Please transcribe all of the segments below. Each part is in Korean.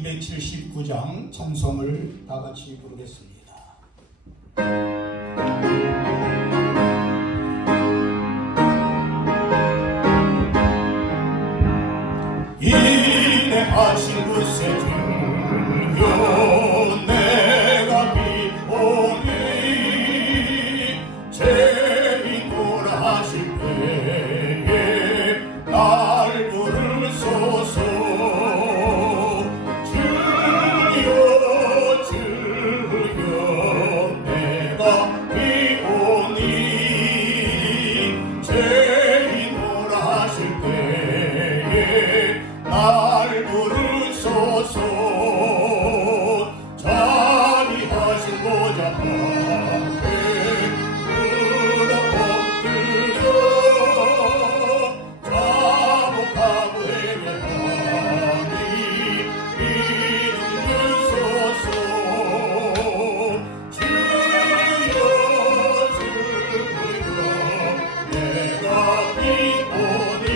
279장 찬송을 다 같이 부르겠습니다. 인내하신 곳에 주여 내가 비오니 죄인고라 하실 때에 날 부르소서. 주여 주여 내가 비오니 죄인고라 하실 때에 날 부르소서. 자비하신 보좌 앞에 무릎 엎드려 자복하고 회개하니 이름 주소서. 주여 주여 내가 비오니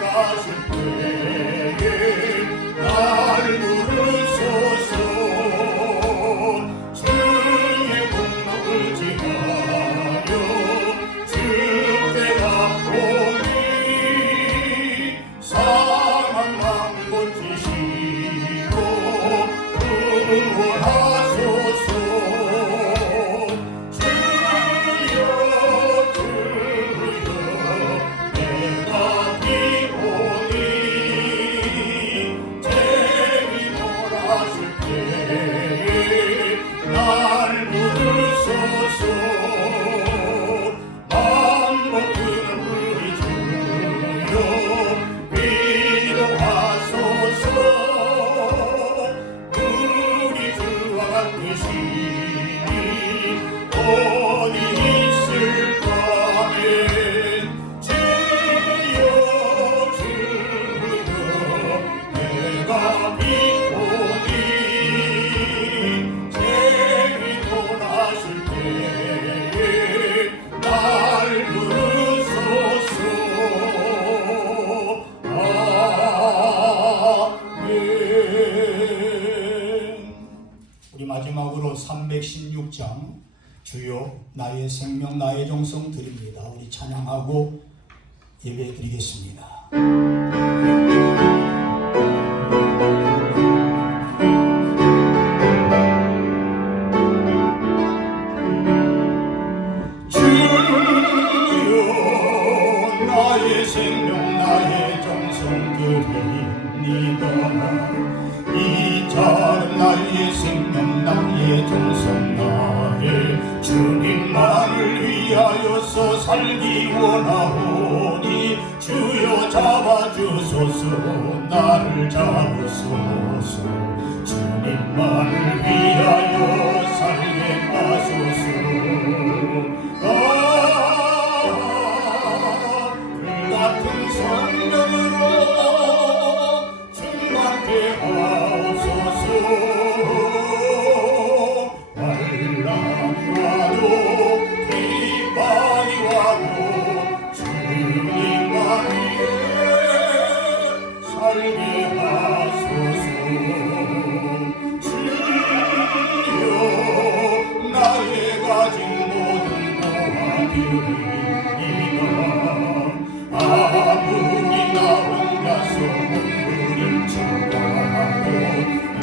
하실 때에 날 부르소서. 주의 공로를 지하여 주께 갚오니 상한 마음 고치시고 구원하소서. 주여 주여 내가 비오니 하실 때에 날 부르소서. 맘 먹는 우리 주여 위로하소서. 우리 주와 같으시니 어디 있을까면 주여 주여 내가 비오니 하실 때에 날 부르소서. 아멘. 우리 마지막으로 316장 주여 나의 생명 나의 정성 드립니다. 우리 찬양하고 예배 드리겠습니다. 나의 생명 나의 정성 드립니다. 이 작은 나의 생명 나의 정성 나의 주님만을 위하여서 살기 원하오니 주여 잡아주소서. 나를 잡으소서. 주님만을 위하여 살게 하소서. 같은 성령으로 충만케 하옵소서. 환난이 와도 비방이 와도 주님만 위해 살게 하소서. 주여 나의 가진 모든 도와드립니다. 아무리 나 혼자서 몸부림 쳐가고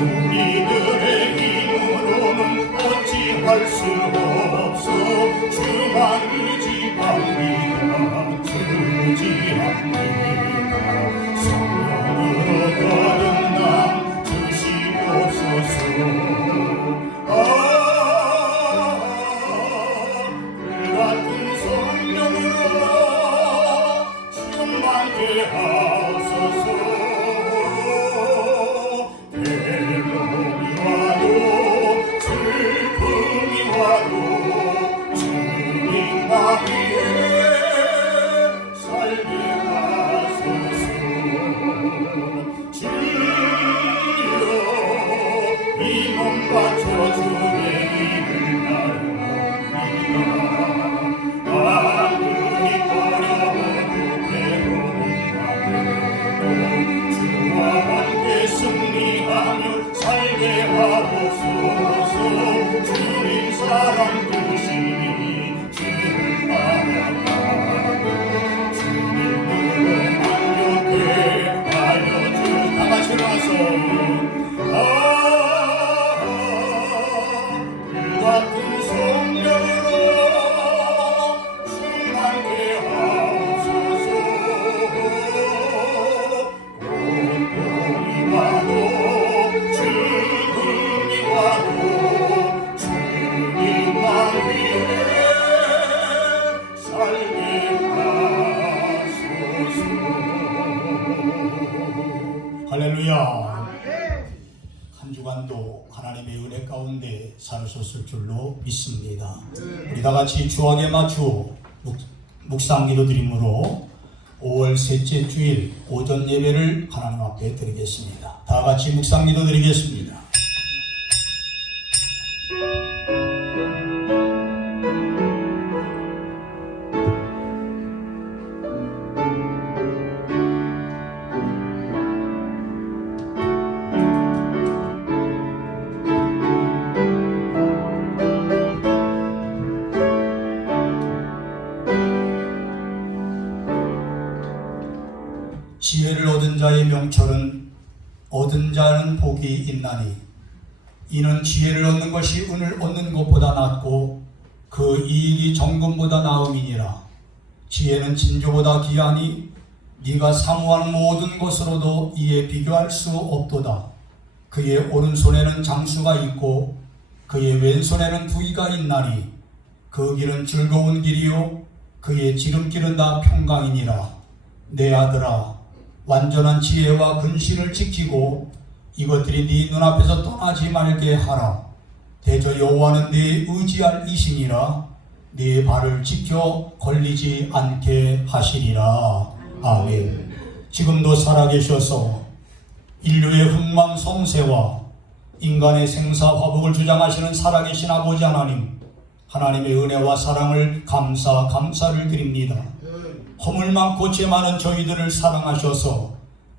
우리들의 힘으로는 어찌할 수 없어. 주만 의지합니다. 주지합니다. 성령으로 거듭남 주시옵소서. 불같은 성령으로 충만케 하소서. 괴로움이 와도 슬픔이 와도 주님만 위해 살게 하소서. 은혜 가운데 살으셨을 줄로 믿습니다. 우리 다 같이 주악에 맞추어 묵상 기도드림으로 5월 셋째 주일 오전 예배를 하나님 앞에 드리겠습니다. 다 같이 묵상 기도드리겠습니다. 지혜를 얻은 자의 명철은 얻은 자는 복이 있나니 이는 지혜를 얻는 것이 은을 얻는 것보다 낫고 그 이익이 정금보다 나음이니라. 지혜는 진주보다 귀하니 네가 사모하는 모든 것으로도 이에 비교할 수 없도다. 그의 오른손에는 장수가 있고 그의 왼손에는 부위가 있나니 그 길은 즐거운 길이요 그의 지름길은 다 평강이니라. 내 아들아, 완전한 지혜와 근신을 지키고 이것들이 네 눈앞에서 떠나지 말게 하라. 대저 여호와는 네 의지할 이신이라. 네 발을 지켜 걸리지 않게 하시리라. 아멘. 지금도 살아계셔서 인류의 흥망성쇠와 인간의 생사화복을 주장하시는 살아계신 아버지 하나님, 하나님의 은혜와 사랑을 감사를 드립니다. 허물 많고 죄 많은 저희들을 사랑하셔서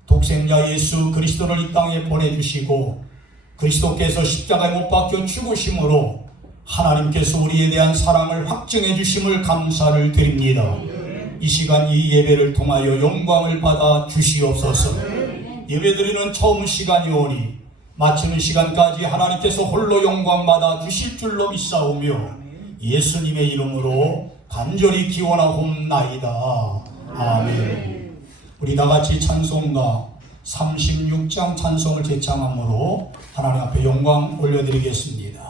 독생자 예수 그리스도를 이 땅에 보내주시고 그리스도께서 십자가에 못 박혀 죽으심으로 하나님께서 우리에 대한 사랑을 확증해 주심을 감사를 드립니다. 이 시간 이 예배를 통하여 영광을 받아 주시옵소서. 예배드리는 처음 시간이 오니 마치는 시간까지 하나님께서 홀로 영광 받아 주실 줄로 믿사오며 예수님의 이름으로 간절히 기원하옵나이다. 아멘. 우리 다같이 찬송가 36장 찬송을 제창함으로 하나님 앞에 영광 올려드리겠습니다.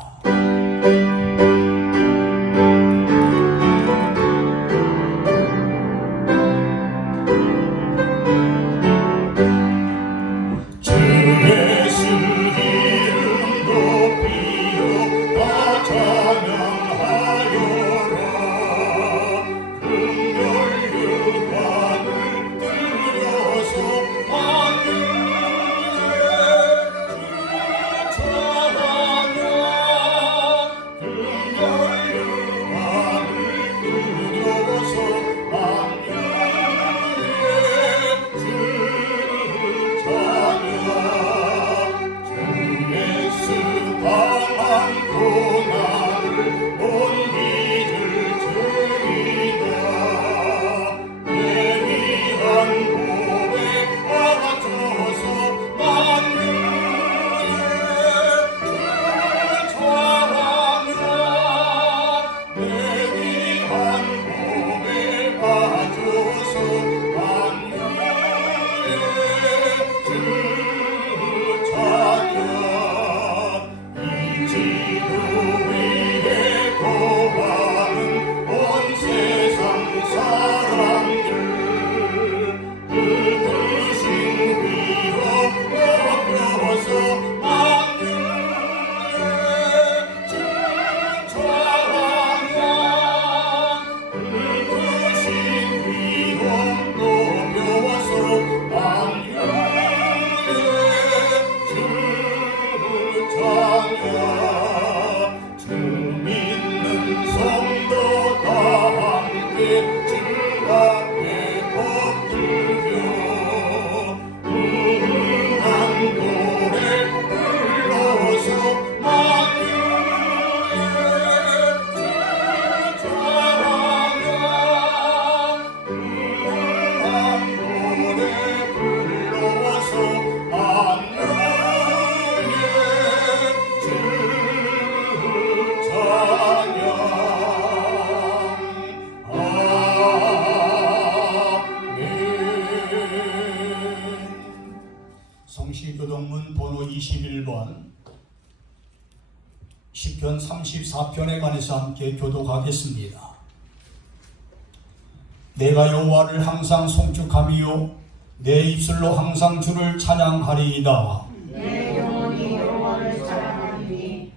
성시교동문 번호 21번 시편 34편에 관해서 함께 교독하겠습니다. 내가 여호와를 항상 송축하며 내 입술로 항상 주를 찬양하리이다. 내 영혼이 여호와를 찬양하리니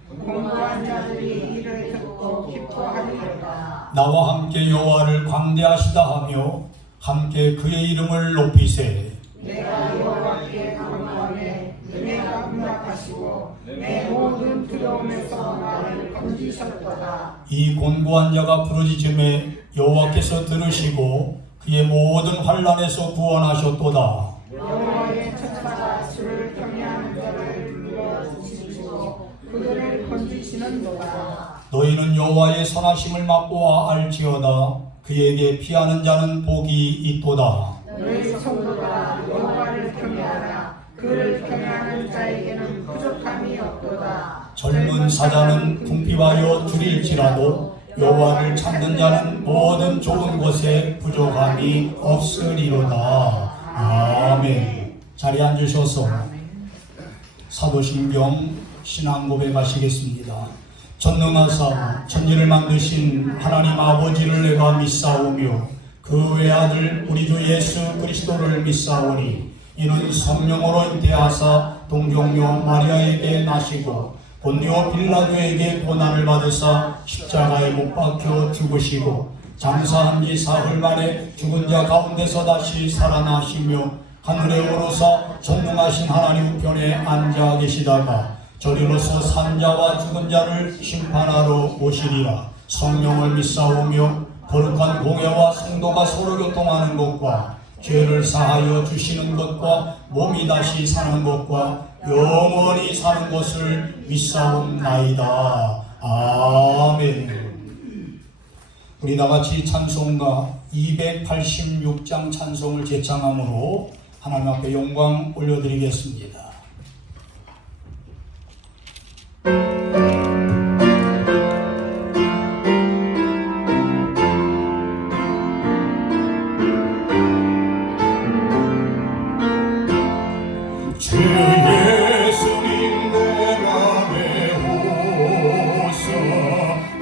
나와 함께 여호와를 광대하시다 하며 함께 그의 이름을 높이세. 내가 여호와께 간구하네. 은혜가 응답하시고 내 모든 두려움에서 나를 건지셨도다. 이 곤고한 자가 부르짖음에 여호와께서 들으시고 그의 모든 환난에서 구원하셨도다. 여호와의 천사가 주를 경외하는 자를 불러주시고 그들을 건지시는도다. 너희는 여호와의 선하심을 맛보아 알지어다. 그에게 피하는 자는 복이 있도다. 너희 성도가 여호와를 경외하라. 그를 경외하는 자에게는 부족함이 없도다. 젊은 사자는 궁핍하여 줄일지라도 여호와를 찾는 자는 모든 좋은 것에 부족함이 없으리로다. 아멘. 자리에 앉으셔서 사도신경 신앙 고백하시겠습니다. 전능하사 천지를 만드신 하나님 아버지를 내가 믿사오며 그 외아들 우리 주 예수 그리스도를 믿사오니 이는 성령으로 잉태하사 동정녀 마리아에게 나시고 본디오 빌라도에게 고난을 받으사 십자가에 못 박혀 죽으시고 장사한 지 사흘 만에 죽은 자 가운데서 다시 살아나시며 하늘에 오르사 전능하신 하나님 우편에 앉아 계시다가 저리로서 산자와 죽은 자를 심판하러 오시리라. 성령을 믿사오며 거룩한 공회와 성도가 서로 교통하는 것과 죄를 사하여 주시는 것과 몸이 다시 사는 것과 영원히 사는 것을 믿사옵나이다. 아멘. 우리 다같이 찬송가 286장 찬송을 제창함으로 하나님 앞에 영광 올려드리겠습니다. 주 예수님 내 맘에 오서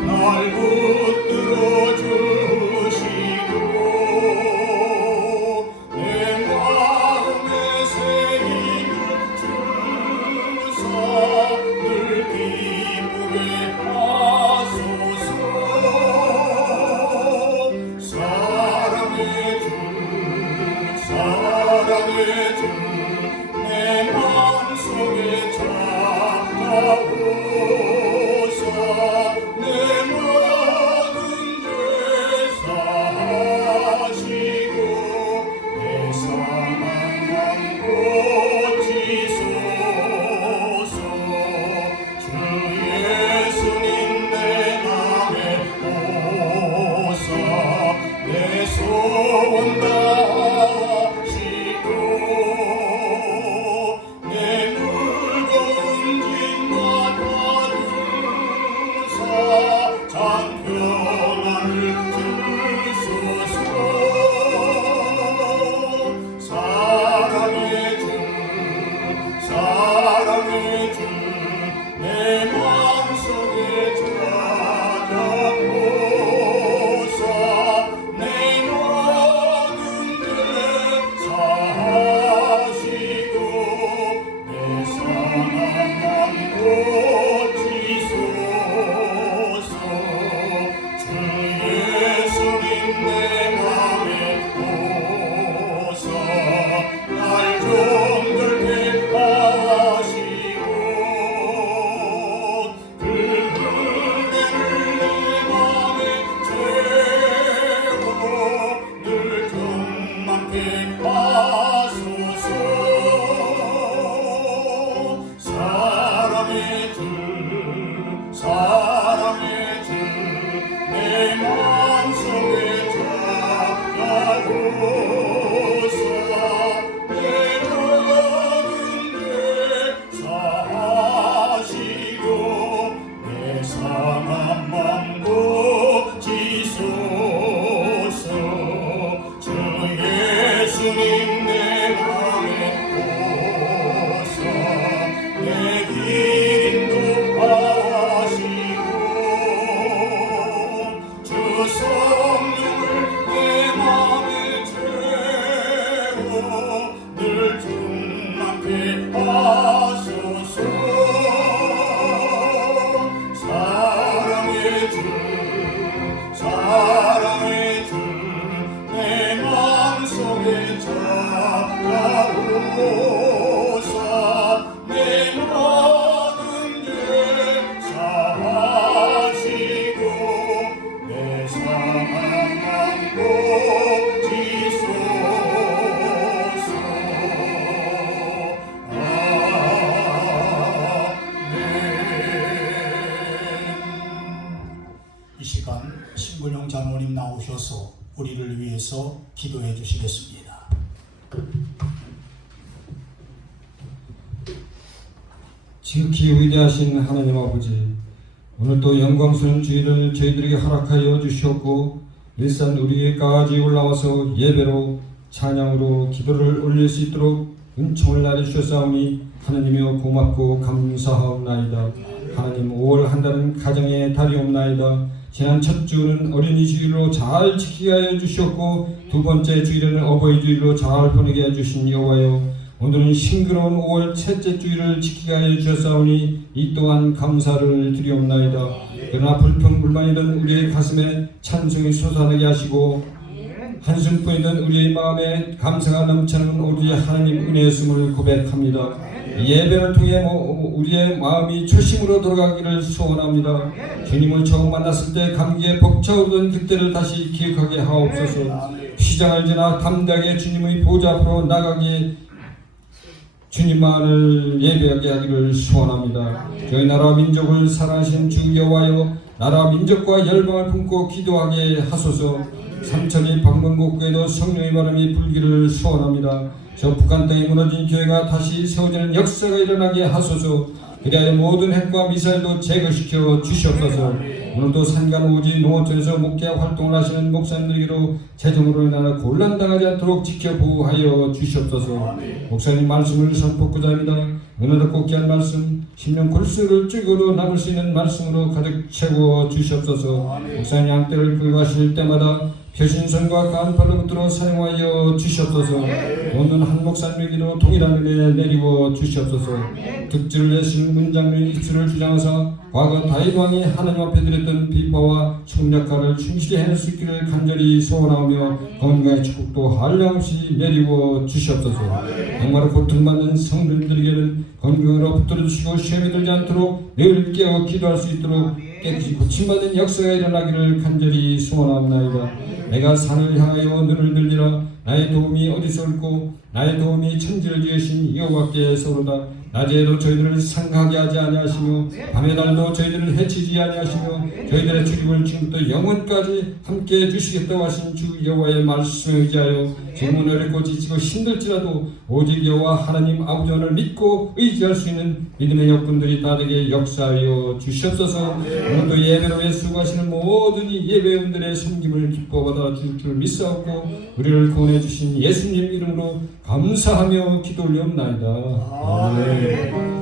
날 붙들어 주시고 내 마음에 새 힘을 주사 늘 기쁘게 하소서. 사랑의 주 사랑의 주 내 마음속에 찾아오사 내 모든 죄 사하시고 내 상한 고치소서. 주 예수님 내 맘에 오사 내 소원 다하시고 내 물건 짐과 다루사 참 평안을 주소서. 사랑의 주 사랑의 주 내 마음속에 찾아오사 내 모든 이 시간 신근영 장로님 나오셔서 우리를 위해서 기도해 주시겠습니다. 지극히 위대하신 하나님 아버지, 오늘도 영광스러운 주일을 저희들에게 허락하여 주시었고 일산 우리에까지 올라와서 예배로 찬양으로 기도를 올릴 수 있도록 은총을 나눠주셨사오니 하나님이여 고맙고 감사하옵나이다. 하나님 5월 한 달은 가정의 달이옵나이다. 지난 첫 주는 어린이 주일로 잘 지키게 하여 주셨고 두 번째 주일은 어버이 주일로 잘 보내게 해주신 여호와여, 오늘은 싱그러운 5월 셋째 주일을 지키게 하여 주셨사오니 이 또한 감사를 드리옵나이다. 그러나 불평불만이던 우리의 가슴에 찬송이 솟아나게 하시고 한숨뿐이던 우리의 마음에 감사가 넘치는 오로지 하나님 은혜였음을 고백합니다. 예배를 통해 우리의 마음이 초심으로 돌아가기를 소원합니다. 주님을 처음 만났을 때 감기에 벅차오르던 그때를 다시 기억하게 하옵소서. 휘장을 지나 담대하게 주님의 보좌 앞으로 나가게 주님만을 예배하게 하기를 소원합니다. 저희 나라 민족을 사랑하신 주 여호와여, 나라 민족과 열방을 품고 기도하게 하소서. 삼천리 방문곡구에도 성령의 바람이 불기를 소원합니다. 저 북한 땅에 무너진 교회가 다시 세워지는 역사가 일어나게 하소서. 그리하여 모든 핵과 미사일도 제거시켜 주시옵소서. 오늘도 산간오지 농어촌에서 목회와 활동을 하시는 목사님들에게로 재정으로 인하여 곤란당하지 않도록 지켜보호하여 주시옵소서. 목사님 말씀을 선포하고자 합니다. 은혜롭고 귀한 말씀, 심령 골수를 찌고도 남을 수 있는 말씀으로 가득 채워 주시옵소서. 목사님 양떼를 끌고 가실 때마다 표신선과 강한 팔로 붙들어 사용하여 주시옵소서. 오늘 한 목사님에게도 동일한 은혜 내리워 주시옵소서. 득지를 내신 문장님 입술을 주장하사 과거 다윗 왕이 하나님 앞에 드렸던 비파와 죽음 역할을 충실히 해낼 수 있기를 간절히 소원하며 건강의 축복도 한량없이 내리워 주시옵소서. 정말 고통받는 성도님들에게는 건강으로 붙들어 주시고 시험에 들지 않도록 늘 깨어 기도할 수 있도록 깨끗이 고침받은 역사가 일어나기를 간절히 소원합니다. 내가 산을 향하여 눈을 들리라. 나의 도움이 어디서 올고 나의 도움이 천지를 지으신 여호와께서로다. 낮에도 저희들을 상하게 하지 아니하시며 밤의 날도 저희들을 해치지 아니하시며 저희들의 출입을 지금부터 영원까지 함께 해주시겠다고 하신 주 여호와의 말씀에 의지하여 지금은 어렵고 지치고 힘들지라도 오직 여호와 하나님 아버지를 믿고 의지할 수 있는 믿음의 역분들이 다 되게 역사하여 주시옵소서. 오늘도 예배로 위해 수고하시는 모든 예배원들의 섬김을 기뻐받아 줄 줄 믿사옵고 우리를 구원해 주신 예수님 이름으로 감사하며 기도 올리옵나이다. 아멘.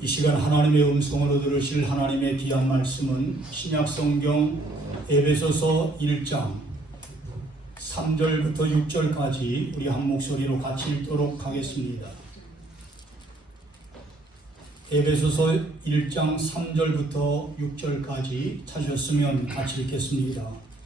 이 시간 하나님의 음성으로 들으실 하나님의 귀한 말씀은 신약성경 에베소서 1장 3절부터 6절까지 우리 한 목소리로 같이 읽도록 하겠습니다. 에베소서 1장 3절부터 6절까지 찾으셨으면 같이 읽겠습니다.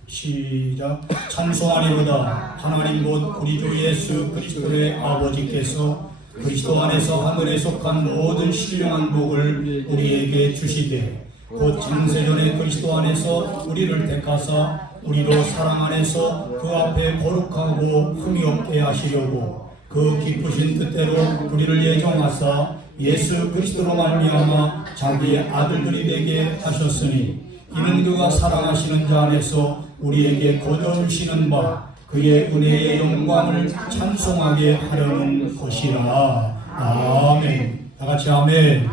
시작. 찬송하리로다. 하나님 곧 우리 주 예수 그리스도의 아버지께서 그리스도 안에서 하늘에 속한 모든 신령한 복을 우리에게 주시되 곧 창세전에 그리스도 안에서 우리를 택하사 우리로 사랑 안에서 그 앞에 거룩하고 흠이 없게 하시려고 그 기쁘신 뜻대로 우리를 예정하사 예수 그리스도로 말미암아 자기의 아들들이 되게 하셨으니 이는 그가 사랑하시는 자 안에서 우리에게 거둬주시는 바 그의 은혜의 영광을 찬송하게 하려는 것이라. 아멘. 다 같이 아멘.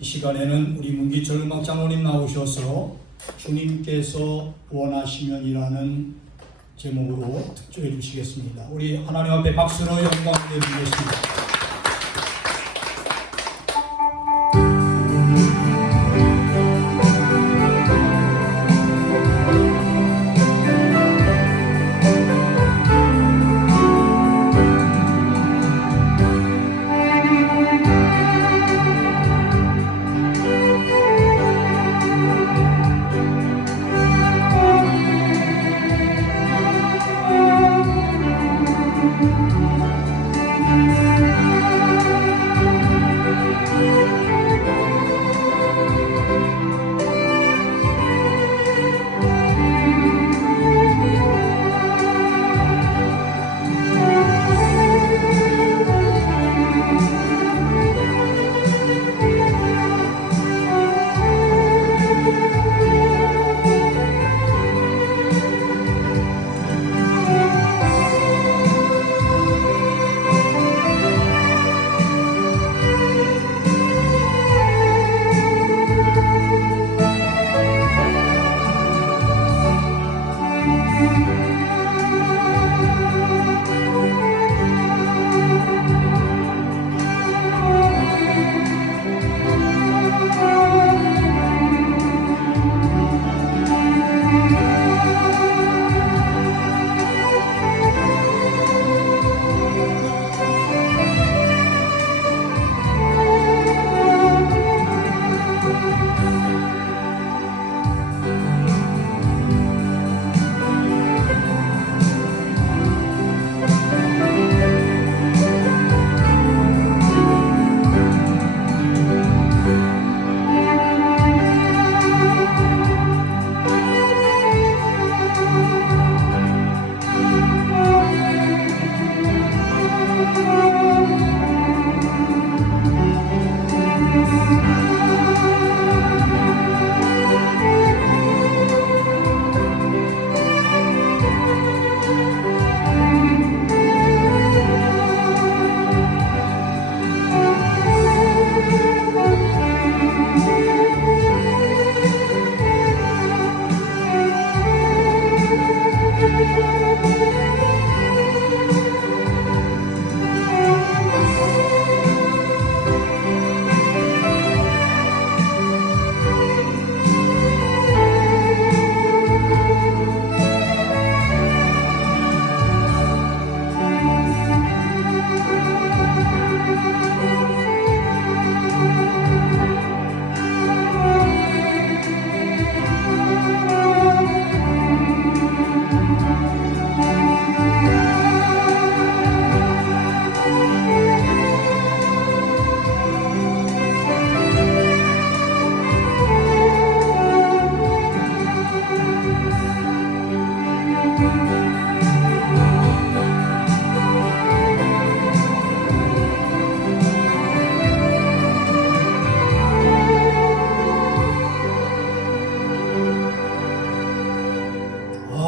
이 시간에는 우리 문기철 음악 장로님 나오셔서 주님께서 원하시면이라는 제목으로 특조해 주시겠습니다. 우리 하나님 앞에 박수로 영광 드리겠습니다.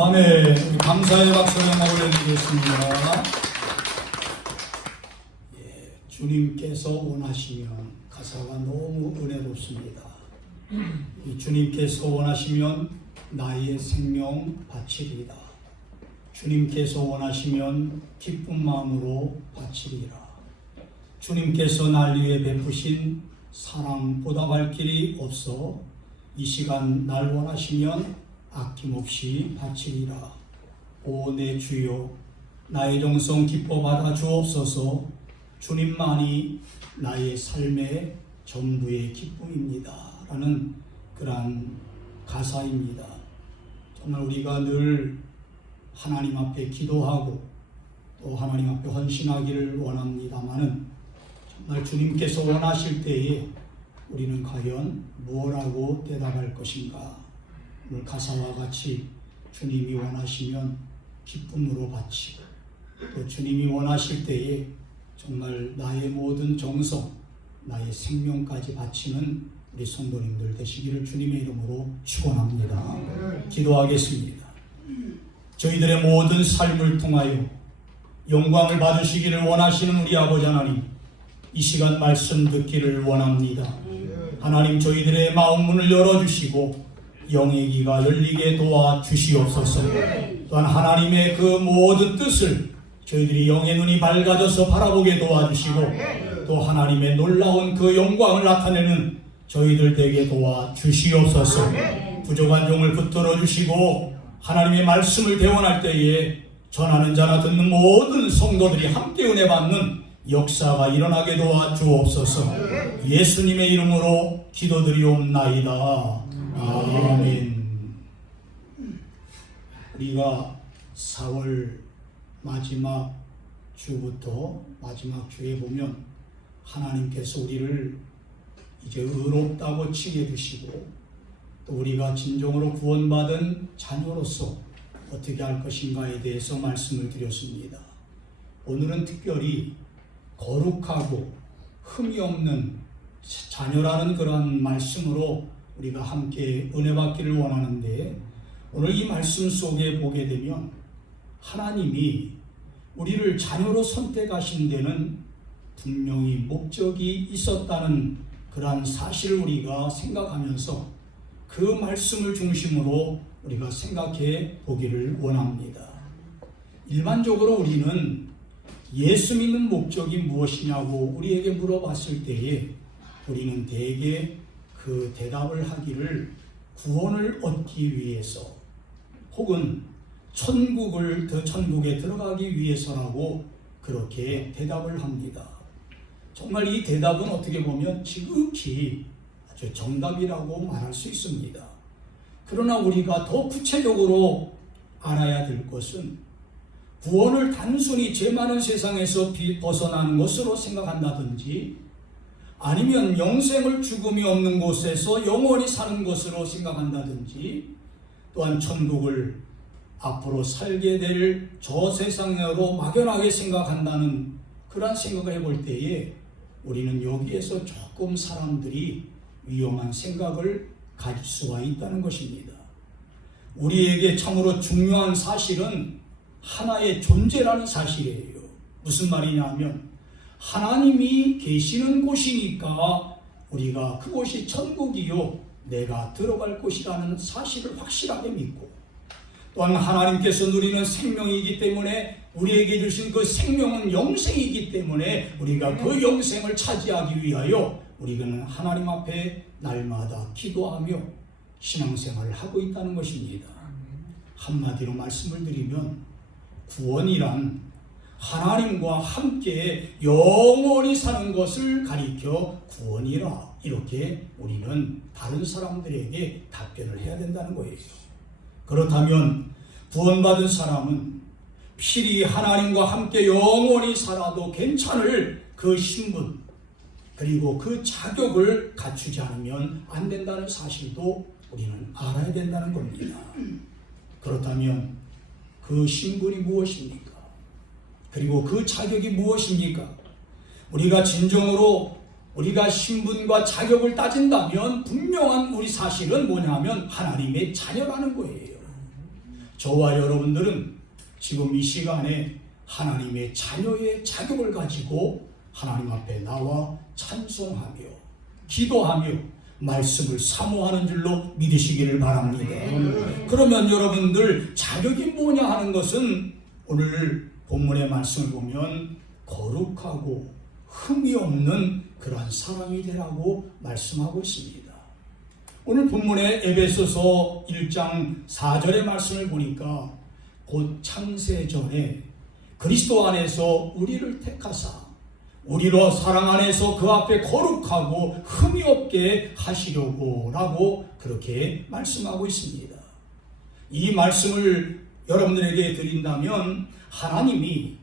아멘. 우리 감사의 박수를 한번 올려드리겠습니다. 예, 주님께서 원하시면 가사가 너무 은혜롭습니다. 이 주님께서 원하시면 나의 생명 바치리라. 주님께서 원하시면 기쁜 마음으로 바치리라. 주님께서 날 위해 베푸신 사랑 보답할 길이 없어 이 시간 날 원하시면 아낌없이 바치리라. 오 내 주여, 나의 정성 기뻐 받아 주옵소서. 주님만이 나의 삶의 전부의 기쁨입니다 라는 그러한 가사입니다. 정말 우리가 늘 하나님 앞에 기도하고 또 하나님 앞에 헌신하기를 원합니다마는 정말 주님께서 원하실 때에 우리는 과연 무엇라고 대답할 것인가? 오늘 가사와 같이 주님이 원하시면 기쁨으로 바치고 또 주님이 원하실 때에 정말 나의 모든 정성, 나의 생명까지 바치는 우리 성도님들 되시기를 주님의 이름으로 축원합니다. 기도하겠습니다. 저희들의 모든 삶을 통하여 영광을 받으시기를 원하시는 우리 아버지 하나님, 이 시간 말씀 듣기를 원합니다. 하나님, 저희들의 마음 문을 열어주시고 영의 귀가 열리게 도와주시옵소서. 또한 하나님의 그 모든 뜻을 저희들이 영의 눈이 밝아져서 바라보게 도와주시고 또 하나님의 놀라운 그 영광을 나타내는 저희들 되게 도와주시옵소서. 부족한 종을 붙들어 주시고 하나님의 말씀을 대원할 때에 전하는 자나 듣는 모든 성도들이 함께 은혜 받는 역사가 일어나게 도와주옵소서. 예수님의 이름으로 기도드리옵나이다. 아멘. 우리가 4월 마지막 주부터 마지막 주에 보면 하나님께서 우리를 이제 의롭다고 칭해 주시고 또 우리가 진정으로 구원받은 자녀로서 어떻게 할 것인가에 대해서 말씀을 드렸습니다. 오늘은 특별히 거룩하고 흠이 없는 자녀라는 그런 말씀으로 우리가 함께 은혜 받기를 원하는데, 오늘 이 말씀 속에 보게 되면 하나님이 우리를 자녀로 선택하신 데는 분명히 목적이 있었다는 그러한 사실을 우리가 생각하면서 그 말씀을 중심으로 우리가 생각해 보기를 원합니다. 일반적으로 우리는 예수 믿는 목적이 무엇이냐고 우리에게 물어봤을 때에 우리는 대개 그 대답을 하기를 구원을 얻기 위해서 혹은 천국에 들어가기 위해서라고 그렇게 대답을 합니다. 정말 이 대답은 어떻게 보면 지극히 아주 정답이라고 말할 수 있습니다. 그러나 우리가 더 구체적으로 알아야 될 것은 구원을 단순히 죄 많은 세상에서 벗어나는 것으로 생각한다든지 아니면 영생을 죽음이 없는 곳에서 영원히 사는 것으로 생각한다든지 또한 천국을 앞으로 살게 될 저 세상으로 막연하게 생각한다는 그런 생각을 해볼 때에 우리는 여기에서 조금 사람들이 위험한 생각을 가질 수가 있다는 것입니다. 우리에게 참으로 중요한 사실은 하나의 존재라는 사실이에요. 무슨 말이냐 하면 하나님이 계시는 곳이니까 우리가 그곳이 천국이요 내가 들어갈 곳이라는 사실을 확실하게 믿고, 또한 하나님께서 누리는 생명이기 때문에 우리에게 주신 그 생명은 영생이기 때문에 우리가 그 영생을 차지하기 위하여 우리는 하나님 앞에 날마다 기도하며 신앙생활을 하고 있다는 것입니다. 한마디로 말씀을 드리면 구원이란 하나님과 함께 영원히 사는 것을 가리켜 구원이라, 이렇게 우리는 다른 사람들에게 답변을 해야 된다는 거예요. 그렇다면 구원받은 사람은 필히 하나님과 함께 영원히 살아도 괜찮을 그 신분 그리고 그 자격을 갖추지 않으면 안 된다는 사실도 우리는 알아야 된다는 겁니다. 그렇다면 그 신분이 무엇입니까? 그리고 그 자격이 무엇입니까? 우리가 진정으로 우리가 신분과 자격을 따진다면 분명한 우리 사실은 뭐냐면 하나님의 자녀라는 거예요. 저와 여러분들은 지금 이 시간에 하나님의 자녀의 자격을 가지고 하나님 앞에 나와 찬송하며 기도하며 말씀을 사모하는 줄로 믿으시기를 바랍니다. 그러면 여러분들 자격이 뭐냐 하는 것은 오늘 본문의 말씀을 보면 거룩하고 흠이 없는 그러한 사람이 되라고 말씀하고 있습니다. 오늘 본문의 에베소서 1장 4절의 말씀을 보니까 곧 창세전에 그리스도 안에서 우리를 택하사 우리로 사랑 안에서 그 앞에 거룩하고 흠이 없게 하시려고 라고 그렇게 말씀하고 있습니다. 이 말씀을 여러분들에게 드린다면 하나님이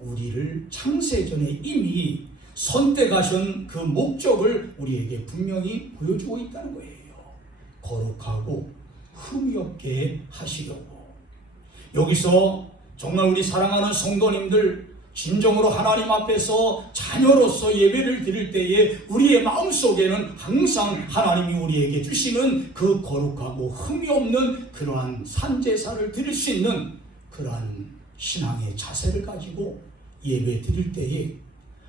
우리를 창세전에 이미 선택하신 그 목적을 우리에게 분명히 보여주고 있다는 거예요. 거룩하고 흠이 없게 하시려고. 여기서 정말 우리 사랑하는 성도님들 진정으로 하나님 앞에서 자녀로서 예배를 드릴 때에 우리의 마음속에는 항상 하나님이 우리에게 주시는 그 거룩하고 흠이 없는 그러한 산제사를 드릴 수 있는 그러한 신앙의 자세를 가지고 예배 드릴 때에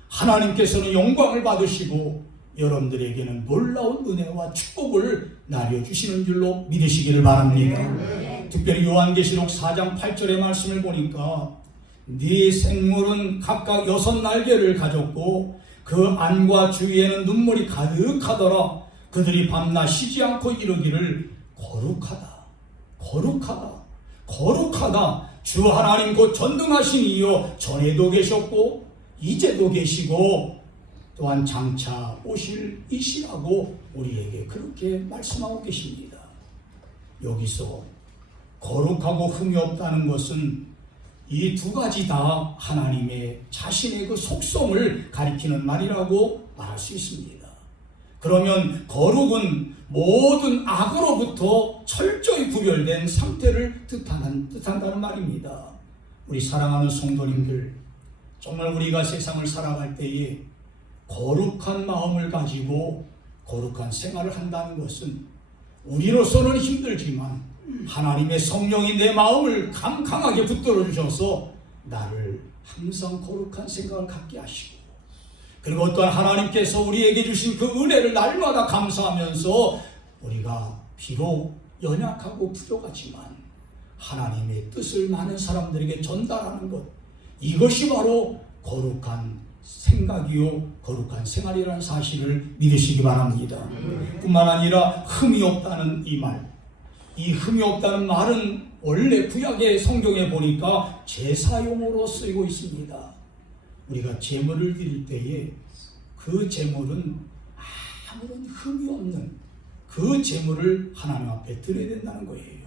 하나님께서는 영광을 받으시고 여러분들에게는 놀라운 은혜와 축복을 나려주시는 줄로 믿으시기를 바랍니다. 특별히 요한계시록 4장 8절의 말씀을 보니까 네 생물은 각각 6날개를 가졌고 그 안과 주위에는 눈물이 가득하더라. 그들이 밤낮 쉬지 않고 이르기를 거룩하다 거룩하다 거룩하다 주 하나님 곧 전능하신 이여 전에도 계셨고 이제도 계시고 또한 장차 오실 이시라고 우리에게 그렇게 말씀하고 계십니다. 여기서 거룩하고 흠이 없다는 것은 이 두 가지 다 하나님의 자신의 그 속성을 가리키는 말이라고 말할 수 있습니다. 그러면 거룩은 모든 악으로부터 철저히 구별된 상태를 뜻한다는 말입니다. 우리 사랑하는 성도님들, 정말 우리가 세상을 살아갈 때에 거룩한 마음을 가지고 거룩한 생활을 한다는 것은 우리로서는 힘들지만 하나님의 성령이 내 마음을 강하게 붙들어 주셔서 나를 항상 거룩한 생각을 갖게 하시고 그리고 또한 하나님께서 우리에게 주신 그 은혜를 날마다 감사하면서 우리가 비록 연약하고 부족하지만 하나님의 뜻을 많은 사람들에게 전달하는 것, 이것이 바로 거룩한 생각이요 거룩한 생활이라는 사실을 믿으시기 바랍니다. 뿐만 아니라 흠이 없다는 이 말, 이 흠이 없다는 말은 원래 구약의 성경에 보니까 제사용으로 쓰이고 있습니다. 우리가 제물을 드릴 때에 그 제물은 아무런 흠이 없는 그 제물을 하나님 앞에 드려야 된다는 거예요.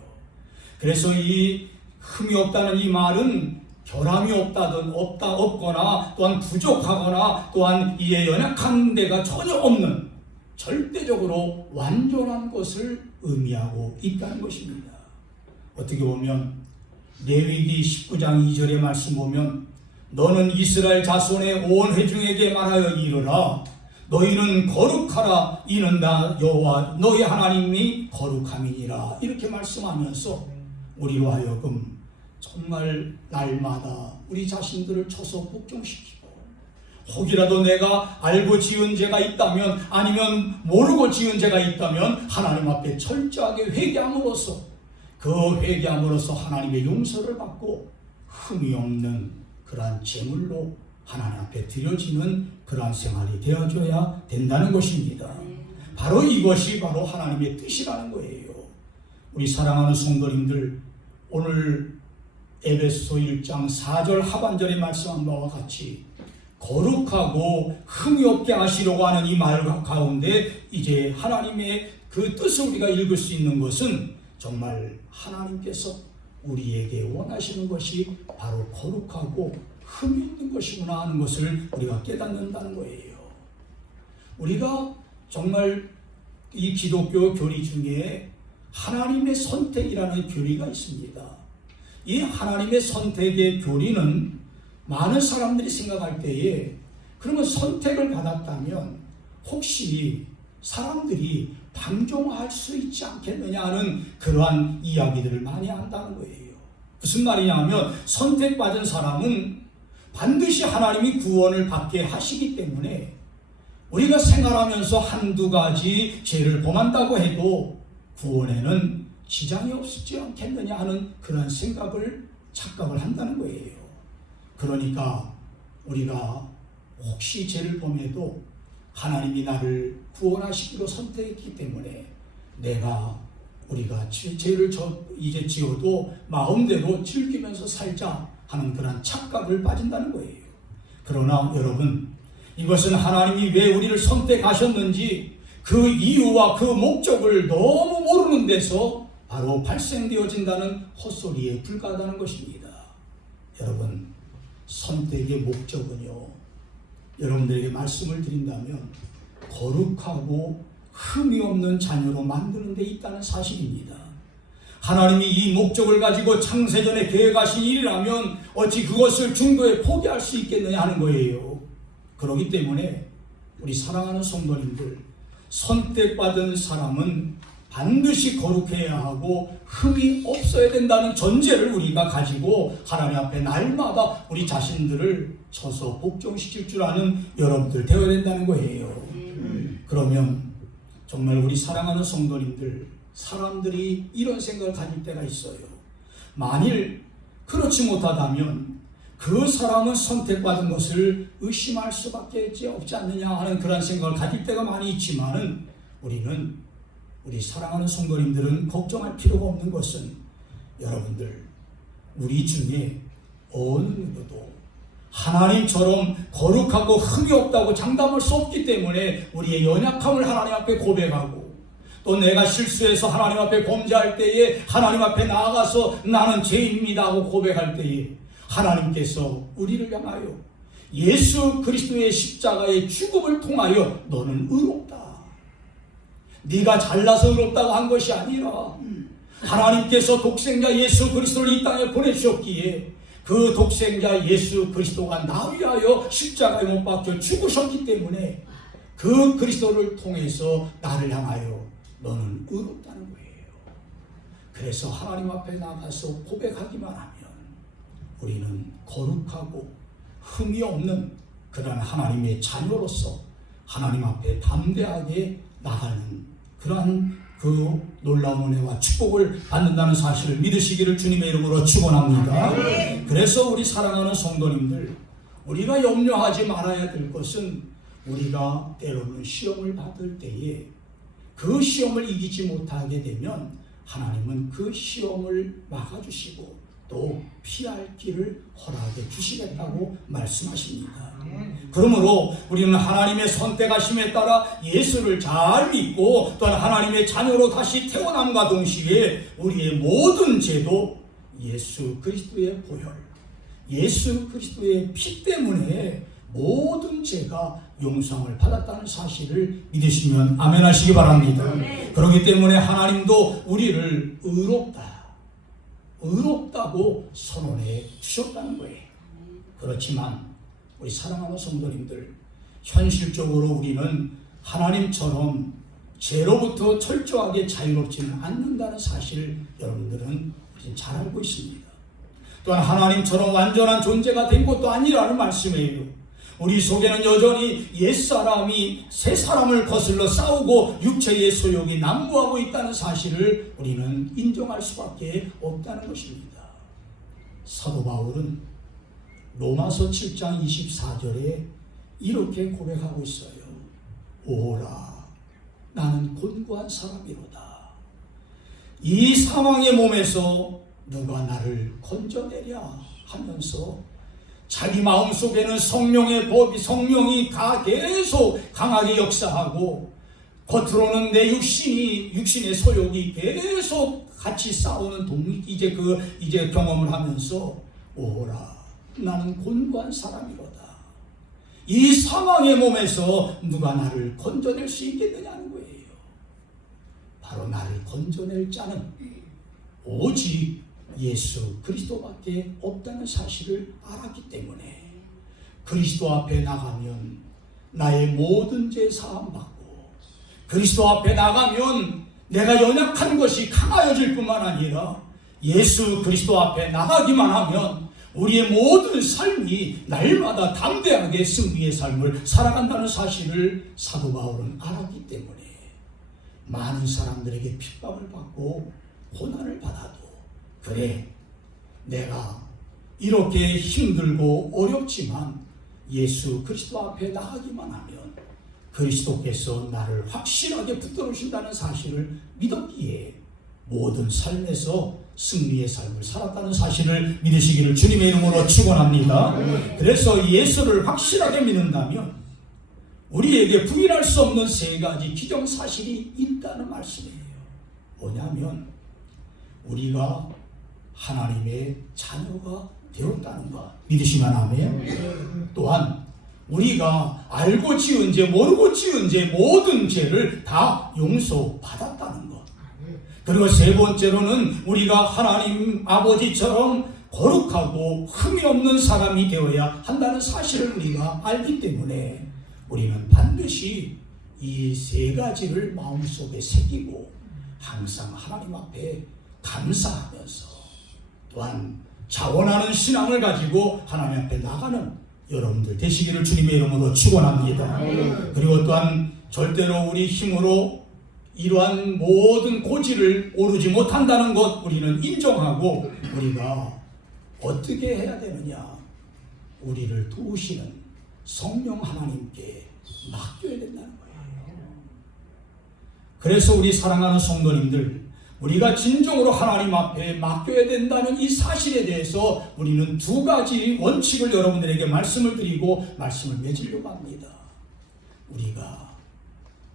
그래서 이 흠이 없다는 이 말은 결함이 없거나 또한 부족하거나 또한 이에 연약한 데가 전혀 없는 절대적으로 완전한 것을 의미하고 있다는 것입니다. 어떻게 보면 레위기 19장 2절의 말씀 보면 너는 이스라엘 자손의 온 회중에게 말하여 이르라 너희는 거룩하라 이는 나 여호와 너희 하나님이 거룩함이니라 이렇게 말씀하면서 우리로 하여금 정말 날마다 우리 자신들을 쳐서 복종시키고 혹이라도 내가 알고 지은 죄가 있다면 아니면 모르고 지은 죄가 있다면 하나님 앞에 철저하게 회개함으로써 그 회개함으로써 하나님의 용서를 받고 흠이 없는 그러한 제물로 하나님 앞에 드려지는 그러한 생활이 되어줘야 된다는 것입니다. 바로 이것이 바로 하나님의 뜻이라는 거예요. 우리 사랑하는 성도님들, 오늘 에베소 1장 4절 하반절에 말씀한 바와 같이 거룩하고 흠이 없게 하시려고 하는 이 말 가운데 이제 하나님의 그 뜻을 우리가 읽을 수 있는 것은 정말 하나님께서 우리에게 원하시는 것이 바로 거룩하고 흠이 있는 것이구나 하는 것을 우리가 깨닫는다는 거예요. 우리가 정말 이 기독교 교리 중에 하나님의 선택이라는 교리가 있습니다. 이 하나님의 선택의 교리는 많은 사람들이 생각할 때에 그러면 선택을 받았다면 혹시 사람들이 방종할 수 있지 않겠느냐 하는 그러한 이야기들을 많이 한다는 거예요. 무슨 말이냐 하면 선택받은 사람은 반드시 하나님이 구원을 받게 하시기 때문에 우리가 생활하면서 한두 가지 죄를 범한다고 해도 구원에는 지장이 없지 않겠느냐 하는 그런 착각을 한다는 거예요. 그러니까 우리가 혹시 죄를 범해도 하나님이 나를 구원하시기로 선택했기 때문에 우리가 죄를 이제 지어도 마음대로 즐기면서 살자 하는 그런 착각을 빠진다는 거예요. 그러나 여러분, 이것은 하나님이 왜 우리를 선택하셨는지 그 이유와 그 목적을 너무 모르는 데서 바로 발생되어진다는 헛소리에 불과하다는 것입니다. 여러분, 선택의 목적은요, 여러분들에게 말씀을 드린다면 거룩하고 흠이 없는 자녀로 만드는 데 있다는 사실입니다. 하나님이 이 목적을 가지고 창세전에 계획하신 일이라면 어찌 그것을 중도에 포기할 수 있겠느냐 하는 거예요. 그렇기 때문에 우리 사랑하는 성도님들, 선택받은 사람은 반드시 거룩해야 하고 흠이 없어야 된다는 전제를 우리가 가지고 하나님 앞에 날마다 우리 자신들을 쳐서 복종시킬 줄 아는 여러분들 되어야 된다는 거예요. 그러면 정말 우리 사랑하는 성도님들, 사람들이 이런 생각을 가질 때가 있어요. 만일 그렇지 못하다면 그 사람은 선택받은 것을 의심할 수밖에 없지 않느냐 하는 그런 생각을 가질 때가 많이 있지만은 우리 사랑하는 성도님들은 걱정할 필요가 없는 것은 여러분들, 우리 중에 어느 누구도 하나님처럼 거룩하고 흠이 없다고 장담할 수 없기 때문에 우리의 연약함을 하나님 앞에 고백하고 또 내가 실수해서 하나님 앞에 범죄할 때에 하나님 앞에 나아가서 나는 죄인입니다 하고 고백할 때에 하나님께서 우리를 향하여 예수 그리스도의 십자가의 죽음을 통하여 너는 의롭다, 네가 잘나서 의롭다고 한 것이 아니라 하나님께서 독생자 예수 그리스도를 이 땅에 보내주셨기에 그 독생자 예수 그리스도가 나 위하여 십자가에 못 박혀 죽으셨기 때문에 그 그리스도를 통해서 나를 향하여 너는 의롭다는 거예요. 그래서 하나님 앞에 나가서 고백하기만 하면 우리는 거룩하고 흠이 없는 그런 하나님의 자녀로서 하나님 앞에 담대하게 나가는 그러한 그 놀라운 은혜와 축복을 받는다는 사실을 믿으시기를 주님의 이름으로 축원합니다. 그래서 우리 사랑하는 성도님들, 우리가 염려하지 말아야 될 것은 우리가 때로는 시험을 받을 때에 그 시험을 이기지 못하게 되면 하나님은 그 시험을 막아주시고 또 피할 길을 허락해 주시겠다고 말씀하십니다. 그러므로 우리는 하나님의 선택하심에 따라 예수를 잘 믿고 또한 하나님의 자녀로 다시 태어남과 동시에 우리의 모든 죄도 예수 그리스도의 보혈, 예수 그리스도의 피 때문에 모든 죄가 용서를 받았다는 사실을 믿으시면 아멘 하시기 바랍니다. 그렇기 때문에 하나님도 우리를 의롭다고 선언해 주셨다는 거예요. 그렇지만 우리 사랑하는 성도님들, 현실적으로 우리는 하나님처럼 죄로부터 철저하게 자유롭지는 않는다는 사실을 여러분들은 잘 알고 있습니다. 또한 하나님처럼 완전한 존재가 된 것도 아니라는 말씀이에요. 우리 속에는 여전히 옛사람이 새사람을 거슬러 싸우고 육체의 소욕이 난무하고 있다는 사실을 우리는 인정할 수밖에 없다는 것입니다. 사도 바울은 로마서 7장 24절에 이렇게 고백하고 있어요. 오라, 나는 곤고한 사람이로다. 이 사망의 몸에서 누가 나를 건져내랴 하면서 자기 마음속에는 성령의 법이, 성령이 계속 강하게 역사하고 겉으로는 내 육신의 소욕이 계속 같이 싸우는 이제 경험을 하면서 오라, 나는 곤고한 사람이로다. 이 사망의 몸에서 누가 나를 건져낼 수 있겠느냐는 거예요. 바로 나를 건져낼 자는 오직 예수 그리스도밖에 없다는 사실을 알았기 때문에 그리스도 앞에 나가면 나의 모든 죄 사함받고, 그리스도 앞에 나가면 내가 연약한 것이 강하여질 뿐만 아니라 예수 그리스도 앞에 나가기만 하면 우리의 모든 삶이 날마다 담대하게 승리의 삶을 살아간다는 사실을 사도 바울은 알았기 때문에 많은 사람들에게 핍박을 받고 고난을 받아도 그래, 내가 이렇게 힘들고 어렵지만 예수 그리스도 앞에 나가기만 하면 그리스도께서 나를 확실하게 붙들으신다는 사실을 믿었기에 모든 삶에서 승리의 삶을 살았다는 사실을 믿으시기를 주님의 이름으로 축원합니다. 그래서 예수를 확실하게 믿는다면 우리에게 부인할 수 없는 세 가지 기정사실이 있다는 말씀이에요. 뭐냐면 우리가 하나님의 자녀가 되었다는 것 믿으시면 아멘. 또한 우리가 알고 지은 죄 모르고 지은 죄 모든 죄를 다 용서받았다는 것. 그리고 세 번째로는 우리가 하나님 아버지처럼 거룩하고 흠이 없는 사람이 되어야 한다는 사실을 우리가 알기 때문에 우리는 반드시 이 세 가지를 마음속에 새기고 항상 하나님 앞에 감사하면서 또한 자원하는 신앙을 가지고 하나님 앞에 나가는 여러분들 되시기를 주님의 이름으로 축원합니다. 그리고 또한 절대로 우리 힘으로 이러한 모든 고지를 오르지 못한다는 것 우리는 인정하고 우리가 어떻게 해야 되느냐, 우리를 도우시는 성령 하나님께 맡겨야 된다는 거예요. 그래서 우리 사랑하는 성도님들, 우리가 진정으로 하나님 앞에 맡겨야 된다는 이 사실에 대해서 우리는 두 가지 원칙을 여러분들에게 말씀을 드리고 말씀을 맺으려고 합니다. 우리가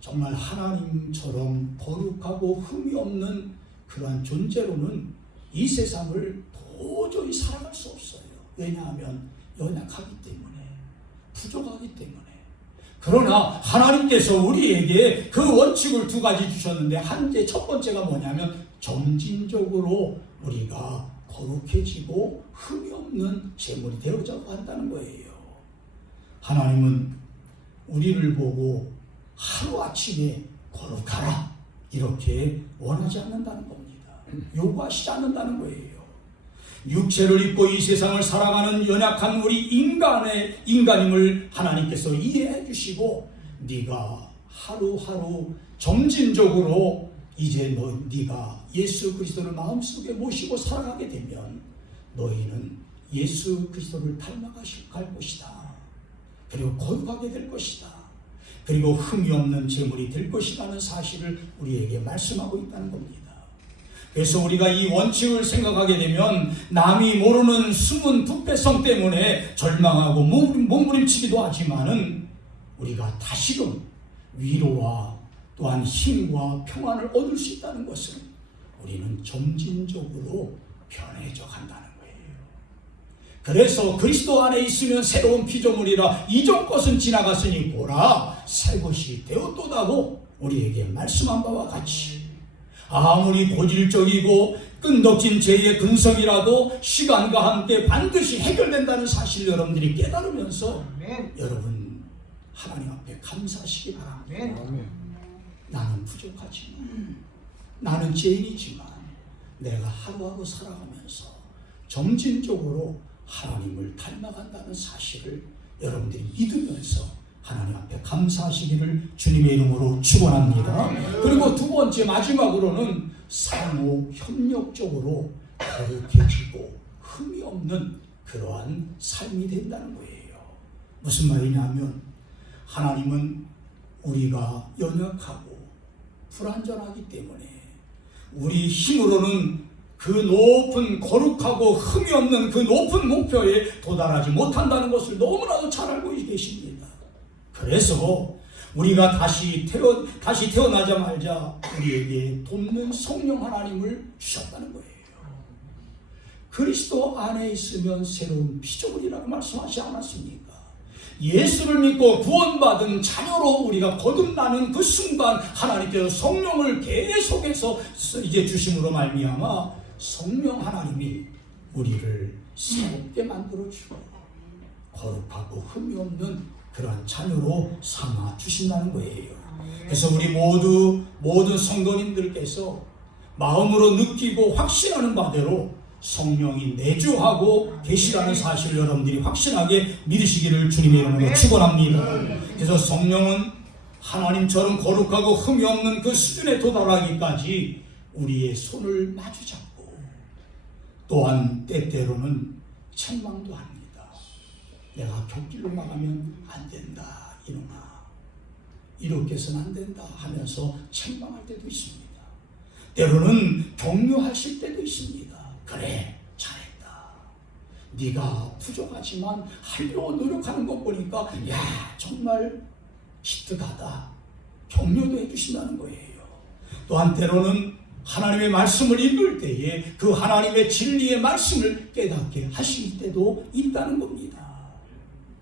정말 하나님처럼 거룩하고 흠이 없는 그러한 존재로는 이 세상을 도저히 살아갈 수 없어요. 왜냐하면 연약하기 때문에, 부족하기 때문에. 그러나 하나님께서 우리에게 그 원칙을 두 가지 주셨는데 첫 번째가 뭐냐면 점진적으로 우리가 거룩해지고 흠이 없는 제물이 되어져 한다는 거예요. 하나님은 우리를 보고 하루아침에 거룩하라 이렇게 원하지 않는다는 겁니다. 요구하시지 않는다는 거예요. 육체를 입고 이 세상을 살아가는 연약한 우리 인간임을 하나님께서 이해해 주시고 네가 하루하루 점진적으로 이제 네가 예수 그리스도를 마음속에 모시고 살아가게 되면 너희는 예수 그리스도를 닮아갈 것이다. 그리고 거룩하게 될 것이다. 그리고 흠이 없는 제물이 될 것이라는 사실을 우리에게 말씀하고 있다는 겁니다. 그래서 우리가 이 원칙을 생각하게 되면 남이 모르는 숨은 부패성 때문에 절망하고 몸부림치기도 하지만은 우리가 다시금 위로와 또한 힘과 평안을 얻을 수 있다는 것은 우리는 점진적으로 변해져 간다는 거예요. 그래서 그리스도 안에 있으면 새로운 피조물이라 이전 것은 지나갔으니 보라 새 것이 되었도다고 우리에게 말씀한 바와 같이 아무리 고질적이고 끈덕진 죄의 근성이라도 시간과 함께 반드시 해결된다는 사실을 여러분들이 깨달으면서 여러분 하나님 앞에 감사하시기 바랍니다. 나는 부족하지만 나는 죄인이지만 내가 하루하루 살아가면서 점진적으로 하나님을 닮아간다는 사실을 여러분들이 믿으면서 하나님 앞에 감사하시기를 주님의 이름으로 축원합니다. 그리고 두 번째 마지막으로는 상호 협력적으로 거룩해지고 흠이 없는 그러한 삶이 된다는 거예요. 무슨 말이냐면 하나님은 우리가 연약하고 불완전하기 때문에 우리 힘으로는 그 높은 거룩하고 흠이 없는 그 높은 목표에 도달하지 못한다는 것을 너무나도 잘 알고 계십니다. 그래서 우리가 다시 태어나자마자 우리에게 돕는 성령 하나님을 주셨다는 거예요. 그리스도 안에 있으면 새로운 피조물이라고 말씀하지 않았습니까? 예수를 믿고 구원받은 자녀로 우리가 거듭나는 그 순간 하나님께서 성령을 계속해서 이제 주심으로 말미암아 성령 하나님이 우리를 새롭게 만들어주고 거룩하고 흠이 없는 그러한 자녀로 삼아 주신다는 거예요. 그래서 우리 모든 성도님들께서 마음으로 느끼고 확신하는 바대로 성령이 내주하고 계시라는 사실을 여러분들이 확신하게 믿으시기를 주님의 이름으로 축원합니다. 그래서 성령은 하나님처럼 거룩하고 흠이 없는 그 수준에 도달하기까지 우리의 손을 마주 잡고 또한 때때로는 책망도 합니다. 내가 곁길로 나가면 안 된다 이놈아, 이렇게 해서는 안 된다 하면서 책망할 때도 있습니다. 때로는 격려하실 때도 있습니다. 그래, 잘했다. 네가 부족하지만 하려고 노력하는 것 보니까 야, 정말 기특하다. 격려도 해주신다는 거예요. 또한 때로는 하나님의 말씀을 읽을 때에 그 하나님의 진리의 말씀을 깨닫게 하실 때도 있다는 겁니다.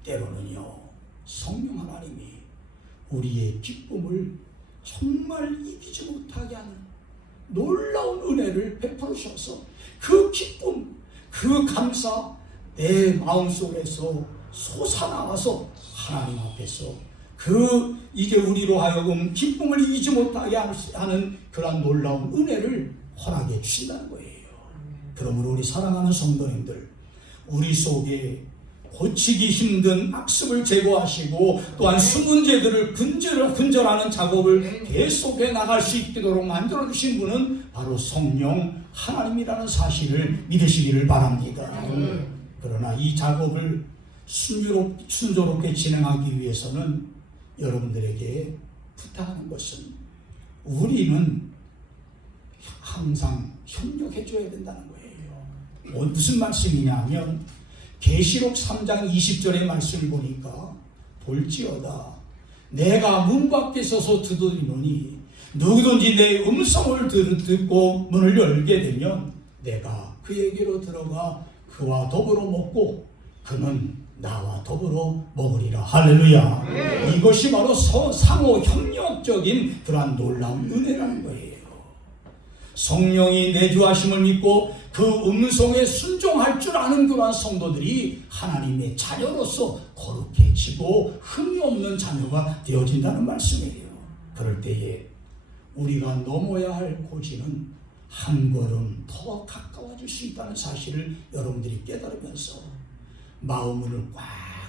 때로는요, 성령 하나님이 우리의 기쁨을 정말 이기지 못하게 하는 놀라운 은혜를 베풀어 주셔서 그 기쁨, 그 감사 내 마음속에서 솟아나와서 하나님 앞에서 그 이제 우리로 하여금 기쁨을 이기지 못하게 하는 그런 놀라운 은혜를 허락해 주신다는 거예요. 그러므로 우리 사랑하는 성도님들, 우리 속에 고치기 힘든 악습을 제거하시고 또한 수문제들을 근절하는 작업을 계속해 나갈 수 있도록 만들어주신 분은 바로 성령 하나님이라는 사실을 믿으시기를 바랍니다. 그러나 이 작업을 순조롭게 진행하기 위해서는 여러분들에게 부탁하는 것은 우리는 항상 협력해 줘야 된다는 거예요. 무슨 말씀이냐 하면 계시록 3장 20절의 말씀을 보니까 볼지어다 내가 문 밖에 서서 두드리노니 누구든지 내 음성을 듣고 문을 열게 되면 내가 그에게로 들어가 그와 더불어 먹고 그는 나와 더불어 먹으리라. 할렐루야. 네. 이것이 바로 상호 협력적인 그러한 놀라운 은혜라는 거예요. 성령이 내주하심을 믿고 그 음성에 순종할 줄 아는 그러한 성도들이 하나님의 자녀로서 거룩해지고 흠이 없는 자녀가 되어진다는 말씀이에요. 그럴 때에 우리가 넘어야 할 고지는 한 걸음 더 가까워질 수 있다는 사실을 여러분들이 깨달으면서 마음문을 꽉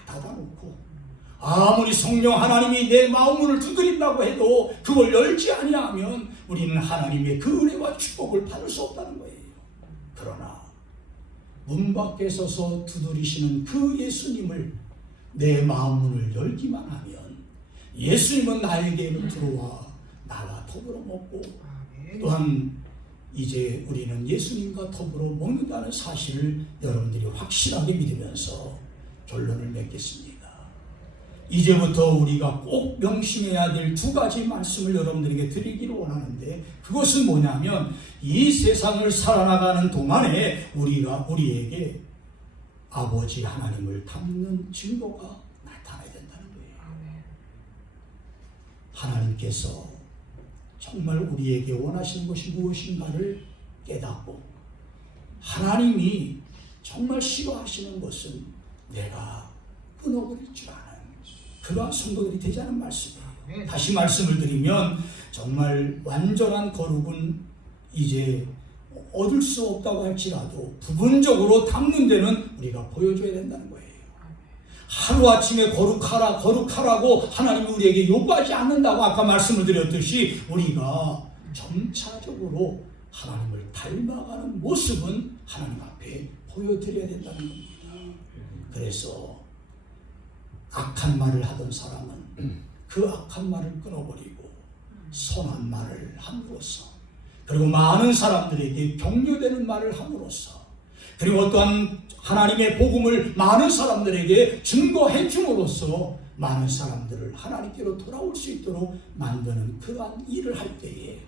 닫아놓고 아무리 성령 하나님이 내 마음문을 두드린다고 해도 그걸 열지 아니하면 우리는 하나님의 그 은혜와 축복을 받을 수 없다는 거예요. 그러나 문 밖에 서서 두드리시는 그 예수님을 내 마음문을 열기만 하면 예수님은 나에게로 들어와 나와 더불어 먹고 또한 이제 우리는 예수님과 더불어 먹는다는 사실을 여러분들이 확실하게 믿으면서 결론을 맺겠습니다. 이제부터 우리가 꼭 명심해야 될 두 가지 말씀을 여러분들에게 드리기를 원하는데 그것은 뭐냐면 이 세상을 살아나가는 동안에 우리에게 아버지 하나님을 닮는 증거가 나타나야 된다는 거예요. 하나님께서 정말 우리에게 원하시는 것이 무엇인가를 깨닫고 하나님이 정말 싫어하시는 것은 내가 끊어버릴 줄 아는 그러한 성도들이 되자는 말씀이에요. 다시 말씀을 드리면 정말 완전한 거룩은 이제 얻을 수 없다고 할지라도 부분적으로 닦는 데는 우리가 보여줘야 된다는 거예요. 하루아침에 거룩하라고 하나님이 우리에게 요구하지 않는다고 아까 말씀을 드렸듯이 우리가 점차적으로 하나님을 닮아가는 모습은 하나님 앞에 보여드려야 된다는 겁니다. 그래서 악한 말을 하던 사람은 그 악한 말을 끊어버리고 선한 말을 함으로써 그리고 많은 사람들에게 격려되는 말을 함으로써 그리고 또한 하나님의 복음을 많은 사람들에게 증거해 줌으로써 많은 사람들을 하나님께로 돌아올 수 있도록 만드는 그러한 일을 할 때에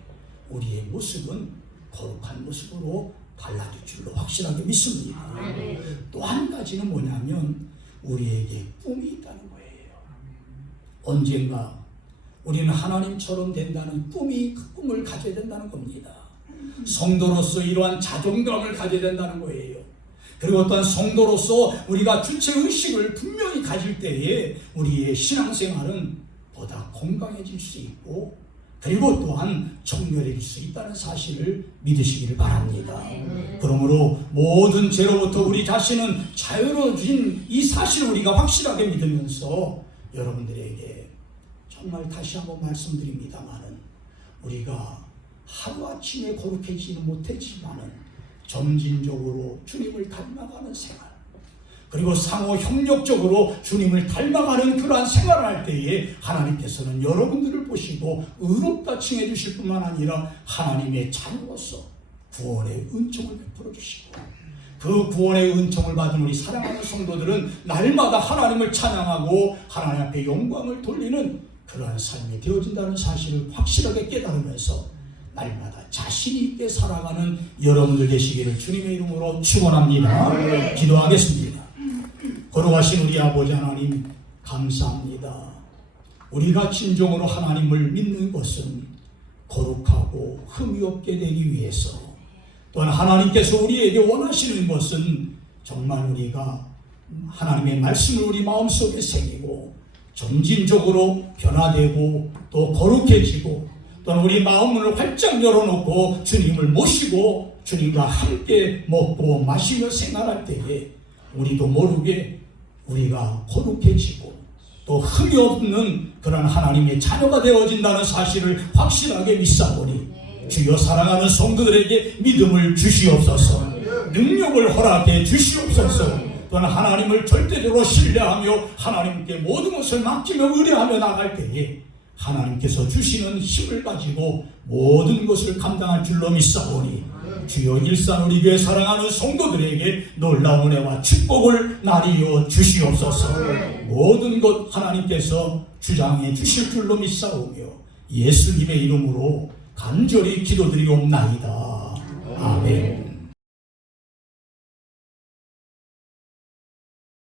우리의 모습은 거룩한 모습으로 달라질 줄로 확실하게 믿습니다. 또 한 가지는 뭐냐면 우리에게 꿈이 있다는 거예요. 언젠가 우리는 하나님처럼 된다는 그 꿈을 가져야 된다는 겁니다. 성도로서 이러한 자존감을 가져야 된다는 거예요. 그리고 또한 성도로서 우리가 주체의식을 분명히 가질 때에 우리의 신앙생활은 보다 건강해질 수 있고 그리고 또한 청멸일 수 있다는 사실을 믿으시기를 바랍니다. 그러므로 모든 죄로부터 우리 자신은 자유로워진 이 사실을 우리가 확실하게 믿으면서 여러분들에게 정말 다시 한번 말씀드립니다마는 우리가 하루아침에 거룩해지는 못했지만은 점진적으로 주님을 닮아가는 생활, 그리고 상호 협력적으로 주님을 닮아가는 그러한 생활을 할 때에 하나님께서는 여러분들을 보시고 의롭다 칭해 주실 뿐만 아니라 하나님의 자녀로서 구원의 은총을 베풀어 주시고, 그 구원의 은총을 받은 우리 사랑하는 성도들은 날마다 하나님을 찬양하고 하나님 앞에 영광을 돌리는 그러한 삶이 되어진다는 사실을 확실하게 깨달으면서 날마다 자신 있게 살아가는 여러분들 되시기를 주님의 이름으로 축원합니다. 기도하겠습니다. 거룩하신 우리 아버지 하나님, 감사합니다. 우리가 진정으로 하나님을 믿는 것은 거룩하고 흠이 없게 되기 위해서, 또한 하나님께서 우리에게 원하시는 것은 정말 우리가 하나님의 말씀을 우리 마음속에 새기고 점진적으로 변화되고 또 거룩해지고, 또한 우리 마음을 활짝 열어놓고 주님을 모시고 주님과 함께 먹고 마시며 생활할 때에 우리도 모르게 우리가 거룩해지고 또 흠이 없는 그런 하나님의 자녀가 되어진다는 사실을 확실하게 믿사오니 주여 사랑하는 성도들에게 믿음을 주시옵소서, 능력을 허락해 주시옵소서, 또한 하나님을 절대적으로 신뢰하며 하나님께 모든 것을 맡기며 의뢰하며 나갈 때에 하나님께서 주시는 힘을 가지고 모든 것을 감당할 줄로 믿사오니 주여 일산 우리 교회 사랑하는 성도들에게 놀라운 은혜와 축복을 나리어 주시옵소서. 모든 것 하나님께서 주장해 주실 줄로 믿사오며 예수님의 이름으로 간절히 기도드리옵나이다.